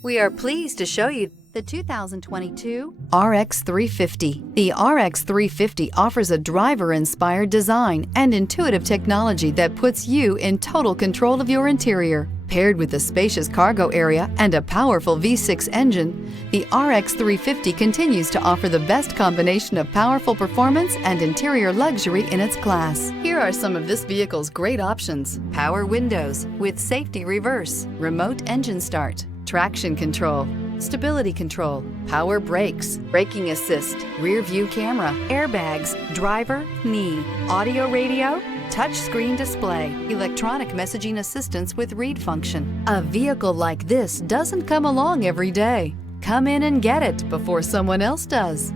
We are pleased to show you the 2022 RX 350. The RX 350 offers a driver-inspired design and intuitive technology that puts you in total control of your interior. Paired with a spacious cargo area and a powerful V6 engine, the RX 350 continues to offer the best combination of powerful performance and interior luxury in its class. Here are some of this vehicle's great options: power windows with safety reverse, remote engine start, traction control, stability control, power brakes, braking assist, rear view camera, airbags, driver, knee, audio radio, touchscreen display, electronic messaging assistance with read function. A vehicle like this doesn't come along every day. Come in and get it before someone else does.